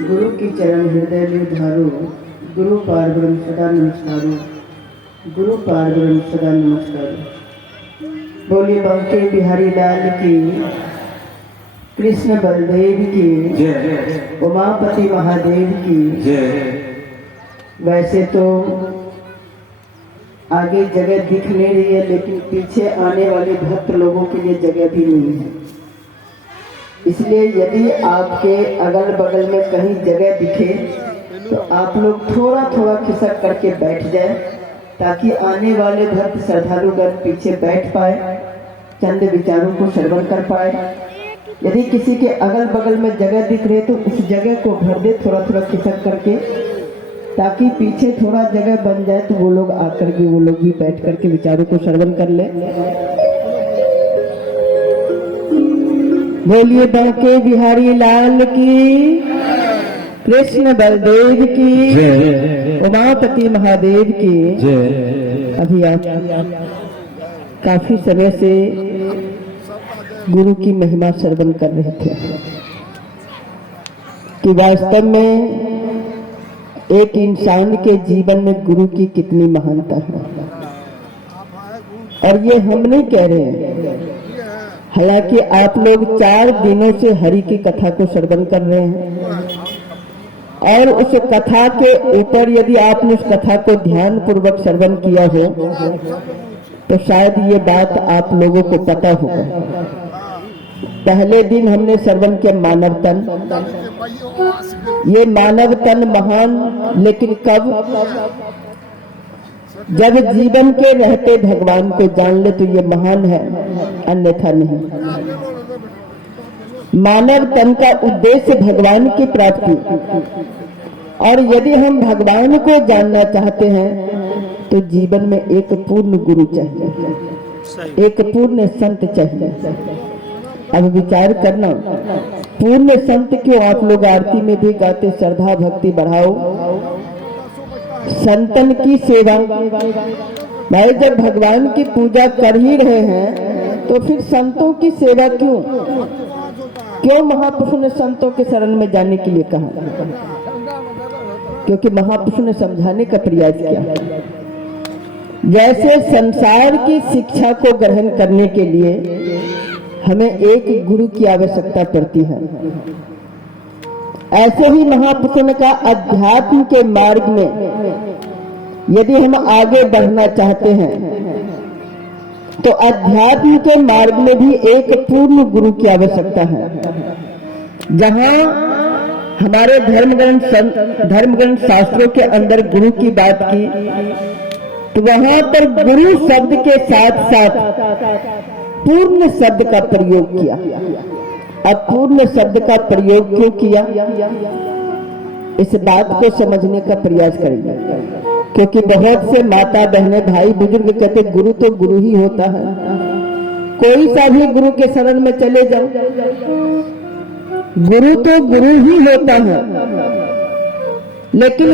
गुरु की चरण हृदय में धारो, गुरु पार ब्रह्म सदा नमस्कारो, गुरु पार ब्रह्म सदा नमस्कारो। बोलिए बांके बिहारी लाल की, कृष्ण बलदेव की, उमापति महादेव की जय। वैसे तो आगे जगह दिख नहीं रही है, लेकिन पीछे आने वाले भक्त लोगों के लिए जगह भी नहीं है। इसलिए यदि आपके अगल बगल में कहीं जगह दिखे तो आप लोग थोड़ा थोड़ा खिसक करके बैठ जाए, ताकि आने वाले भक्त श्रद्धालुगण पीछे बैठ पाए, चंद विचारों को श्रवण कर पाए। यदि किसी के अगल बगल में जगह दिख रही तो उस जगह को भर दे थोड़ा थोड़ा खिसक करके, ताकि पीछे थोड़ा जगह बन जाए तो वो लोग आकर के वो लोग भी बैठ करके विचारों को श्रवण कर ले। बोलिए बांके बिहारी लाल की, कृष्ण बलदेव की, उमापति महादेव की जय। अभी आप काफी समय से गुरु की महिमा श्रवण कर रहे थे कि वास्तव में एक इंसान के जीवन में गुरु की कितनी महानता है। और ये हम नहीं कह रहे हैं, हालांकि आप लोग 4 दिनों से हरि की कथा को श्रवण कर रहे हैं, और उस कथा के ऊपर यदि आपने उस कथा को ध्यान पूर्वक श्रवण किया हो तो शायद ये बात आप लोगों को पता होगा। पहले दिन हमने श्रवण किया मानव तन। ये मानव तन महान, लेकिन कब? जब जीवन के रहते भगवान को जान ले तो ये महान है, अन्यथा नहीं। मानव तन का उद्देश्य भगवान की प्राप्ति, और यदि हम भगवान को जानना चाहते हैं तो जीवन में एक पूर्ण गुरु चाहिए, एक पूर्ण संत चाहिए। अब विचार करना, पूर्ण संत क्यों? आप लोग आरती में भी गाते श्रद्धा भक्ति बढ़ाओ, संतन की सेवा। भाई जब भगवान की पूजा कर ही रहे हैं तो फिर संतों की सेवा क्यों महापुरुषों ने संतों के शरण में जाने के लिए कहा? क्योंकि महापुरुषों ने समझाने का प्रयास किया। जैसे संसार की शिक्षा को ग्रहण करने के लिए हमें एक गुरु की आवश्यकता पड़ती है, ऐसे ही महापुरुषों ने कहा अध्यात्म के मार्ग में यदि हम आगे बढ़ना चाहते हैं तो अध्यात्म के मार्ग में भी एक पूर्ण गुरु की आवश्यकता है। जहां हमारे धर्मग्रंथ शास्त्रों के अंदर गुरु की बात की तो वहां पर गुरु शब्द के साथ साथ पूर्ण शब्द का प्रयोग किया। अब पूर्ण शब्द का प्रयोग क्यों किया, इस बात को समझने का प्रयास करेंगे। क्योंकि बहुत से माता बहनें भाई बुजुर्ग कहते गुरु तो गुरु ही होता है, कोई सा भी गुरु के शरण में चले जाओ, गुरु तो गुरु ही होता है। लेकिन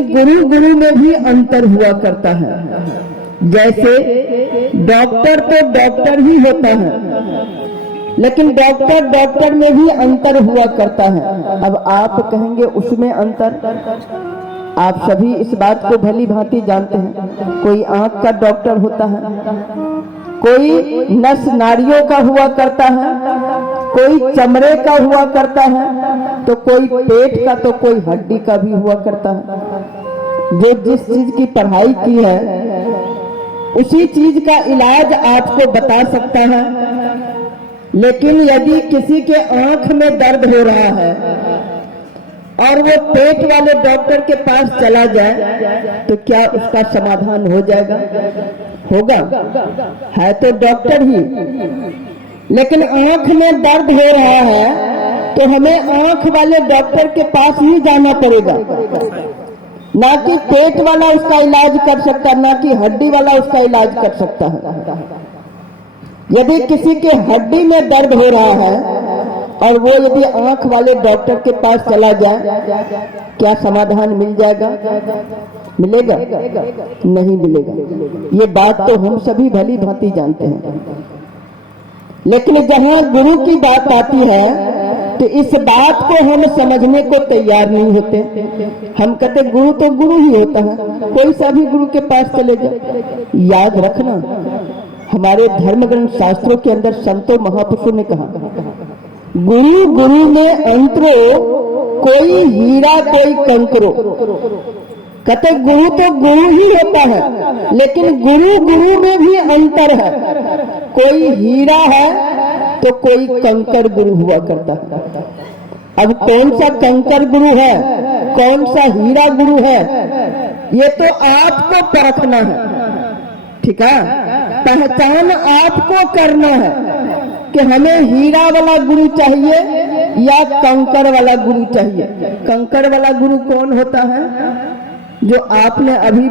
गुरु में भी अंतर हुआ करता है। जैसे डॉक्टर तो डॉक्टर ही होता है, लेकिन डॉक्टर में भी अंतर हुआ करता है। अब आप कहेंगे उसमें अंतर, आप सभी इस बात को भली भांति जानते हैं। कोई आंख का डॉक्टर होता है, कोई नस नाड़ियों का हुआ करता है, कोई चमड़े का हुआ करता है, तो कोई पेट का, तो कोई हड्डी का भी हुआ करता है। जो जिस चीज की पढ़ाई की है उसी चीज का इलाज आपको बता सकता है। लेकिन यदि किसी के आंख में दर्द हो रहा है और वो पेट वाले डॉक्टर के पास चला जाए तो क्या उसका समाधान हो जाएगा? होगा, है तो डॉक्टर ही। लेकिन आंख में दर्द हो रहा है तो हमें आंख वाले डॉक्टर के पास ही जाना पड़ेगा, ना कि पेट वाला उसका इलाज कर सकता, ना कि हड्डी वाला उसका इलाज कर सकता है। यदि किसी के हड्डी में दर्द हो रहा है और वो यदि आंख वाले डॉक्टर के पास चला जाए, क्या समाधान मिल जाएगा? मिलेगा? नहीं मिलेगा। ये बात तो हम सभी भली भांति जानते हैं। लेकिन जहां गुरु की बात आती है तो इस बात को हम समझने को तैयार नहीं होते। हम कहते गुरु तो गुरु ही होता है, कोई सा भी गुरु के पास चले जाओ। याद रखना, हमारे धर्मग्रंथ शास्त्रों के अंदर संतों महापुरुषों ने कहा गुरु में अंतरो, कोई हीरा कोई कंकरो। कहते गुरु तो गुरु ही होता है, लेकिन गुरु में भी अंतर है। कोई हीरा है तो कोई कंकर गुरु हुआ करता है। अब कौन सा कंकर गुरु है, कौन सा हीरा गुरु है, ये तो आपको परखना है। ठीक है, पहचान आपको करना है कि हमें हीरा वाला गुरु चाहिए या कंकर वाला गुरु चाहिए। कंकर वाला गुरु कौन होता है? जो आपने अभी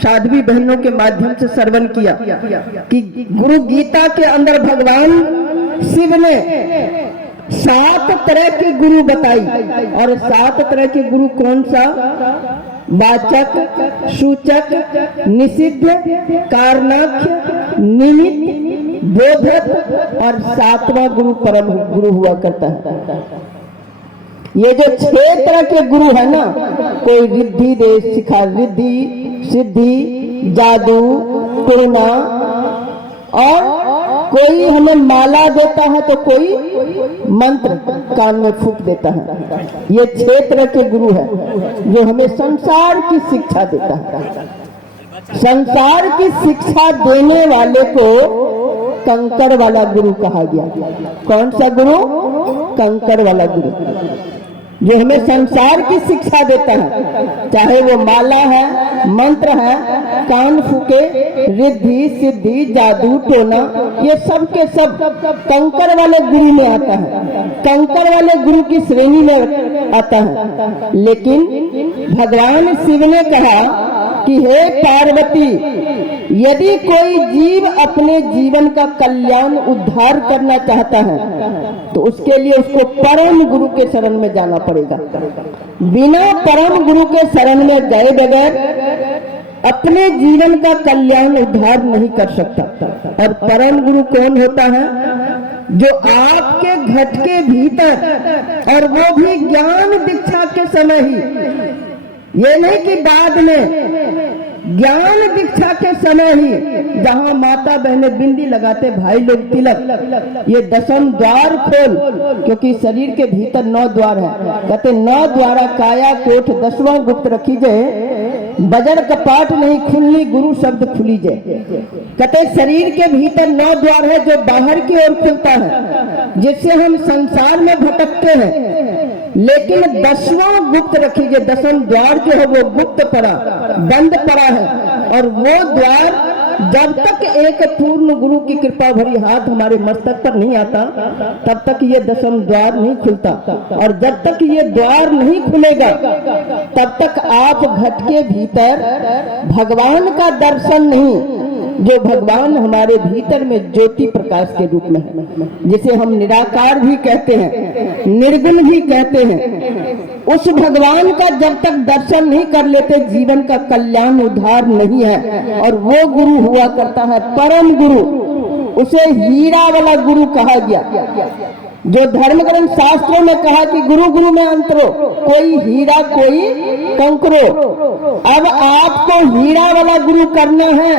साध्वी बहनों के माध्यम से श्रवण किया कि गुरु गीता के अंदर भगवान शिव ने 7 तरह के गुरु बताई। और 7 तरह के गुरु कौन सा? वाचक, सूचक, निषिद्ध, कारणाख्य, निमित्त, बोधक और 7वां गुरु परम गुरु हुआ करता है। ये जो 6 तरह के गुरु है ना, कोई रिद्धि दे सिखा, रिद्धि, सिद्धि, जादू, टोना, और कोई हमें माला देता है तो कोई मंत्र कान में फूंक देता है। ये 6 तरह के गुरु है जो हमें संसार की शिक्षा देता है। संसार की शिक्षा देने वाले को कंकर वाला गुरु कहा गया। कौन सा गुरु? कंकर वाला गुरु, जो हमें संसार की शिक्षा देता है। चाहे वो माला है, मंत्र है, कान फूके, रिद्धि, सिद्धि, जादू, टोना, ये सब के सब कंकर वाले गुरु में आता है, कंकर वाले गुरु की श्रेणी में आता है। लेकिन भगवान शिव ने कहा कि हे पार्वती, यदि कोई जीव अपने जीवन का कल्याण उद्धार करना चाहता है तो तो उसके लिए उसको परम गुरु के शरण में जाना पड़ेगा। बिना परम गुरु के शरण में गए बगैर अपने जीवन का कल्याण उद्धार नहीं कर सकता। और परम गुरु कौन होता है? जो आपके घट के भीतर, और वो भी ज्ञान दीक्षा के समय ही, ये नहीं कि बाद में, ज्ञान दीक्षा के समय ही, जहां माता बहने बिंदी लगाते, भाई लोग तिलक, ये 10वें द्वार खोल, क्योंकि शरीर के भीतर 9 द्वार है। कहते 9 द्वारा काया कोठ 10वां गुप्त रखी जाए, बजर कपाट नहीं खुलनी गुरु शब्द खुली जाए। कहते शरीर के भीतर 9 द्वार है जो बाहर की ओर खुलता है, जिससे हम संसार में भटकते हैं। लेकिन 10वां गुप्त रखी जाए, 10वां द्वार जो है वो गुप्त पड़ा, बंद पड़ा है। और वो द्वार जब तक एक पूर्ण गुरु की कृपा भरी हाथ हमारे मस्तक पर नहीं आता, तब तक ये 10वां द्वार नहीं खुलता। और जब तक ये द्वार नहीं खुलेगा, तब तक आप घट के भीतर भगवान का दर्शन नहीं, जो भगवान हमारे भीतर में ज्योति प्रकाश के रूप में है, जिसे हम निराकार भी कहते हैं, निर्गुण भी कहते हैं। उस भगवान का जब तक दर्शन नहीं कर लेते, जीवन का कल्याण उद्धार नहीं है। और वो गुरु हुआ करता है परम गुरु, उसे हीरा वाला गुरु कहा गया। जो धर्म ग्रंथ शास्त्रों में कहा कि गुरु गुरु में अंतरो, कोई हीरा कोई कंकरो। अब आपको हीरा वाला गुरु करना है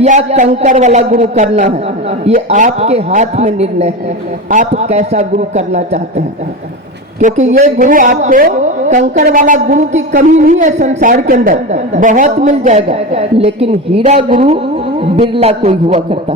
या कंकर वाला गुरु करना है, ये आपके हाथ में निर्णय है। आप कैसा गुरु करना चाहते हैं, क्योंकि ये गुरु आपको, कंकर वाला गुरु की कमी नहीं है संसार के अंदर, बहुत मिल जाएगा। लेकिन हीरा गुरु बिरला कोई हुआ करता है।